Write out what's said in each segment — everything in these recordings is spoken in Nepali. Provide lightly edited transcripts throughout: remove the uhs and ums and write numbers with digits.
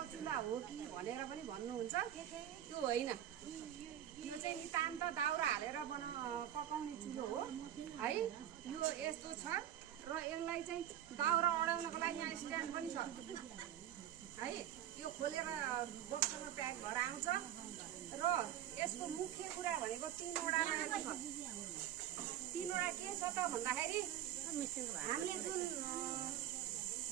दाउराको चुल्हा हो कि भनेर पनि भन्नुहुन्छ, त्यो होइन। यो चाहिँ नितान्त दाउरा हालेर पकाउने चुलो हो है। यो यस्तो छ र यसलाई चाहिँ दाउरा अडाउनको लागि यहाँ स्ट्यान्ड पनि छ है। यो खोलेर बक्समा प्याक भएर आउँछ र यसको मुख्य कुरा भनेको 3वटा रहेको छ। 3वटा के छ त भन्दाखेरि हामीले जुन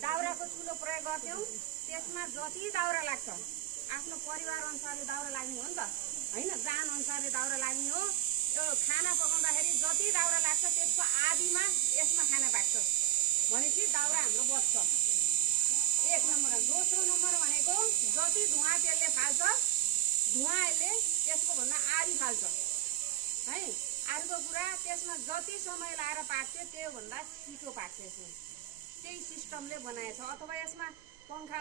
दाउराको चुलो प्रयोग गर्थ्यौँ त्यसमा जति दाउरा लाग्छ आफ्नो परिवार अनुसारले दाउरा लाग्ने हो नि त होइन, जान अनुसारले दाउरा लाग्ने हो। यो खाना पकाउँदाखेरि जति दाउरा लाग्छ त्यसको आधीमा यसमा खाना पाक्छ भनेपछि दाउरा हाम्रो बच्छ, 1 नम्बर। दोस्रो नम्बर भनेको जति धुवा त्यसले फाल्छ, धुवा यसले त्यसको भन्दा आधी फाल्छ है। अर्को कुरा, त्यसमा जति समय लाएर पाक्थ्यो त्योभन्दा छिटो पाक्छ यसमा। त्यही सिस्टमले बनाएछ। अथवा यसमा पङ्खा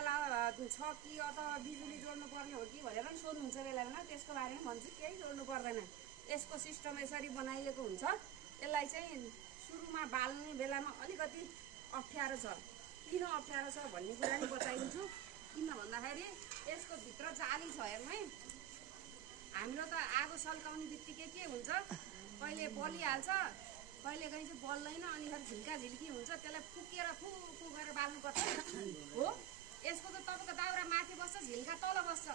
छ कि अथवा बिजुली जोड्नु पर्ने हो कि भनेर पनि सोध्नुहुन्छ बेला बेला, त्यसको बारेमा भन्छु केही जोड्नु पर्दैन। यसको सिस्टम यसरी बनाइएको हुन्छ। यसलाई चाहिँ सुरुमा बाल्ने बेलामा अलिकति अप्ठ्यारो छ। किन अप्ठ्यारो छ भन्ने कुरा नि बताइदिन्छु। किन भन्दाखेरि यसको भित्र जाली छ, हेर्नु है। हाम्रो त आगो सल्काउने बित्तिकै के हुन्छ, कहिले बलिहाल्छ, कहिले कहीँ चाहिँ बल्दैन, अनिखेरि झिल्का झिल्की हुन्छ, त्यसलाई फुकेर फुफु गरेर बाल्नुपर्छ हो। यसको त तपाईँको दाउरा माथि बस्छ, झिल्का तल बस्छ।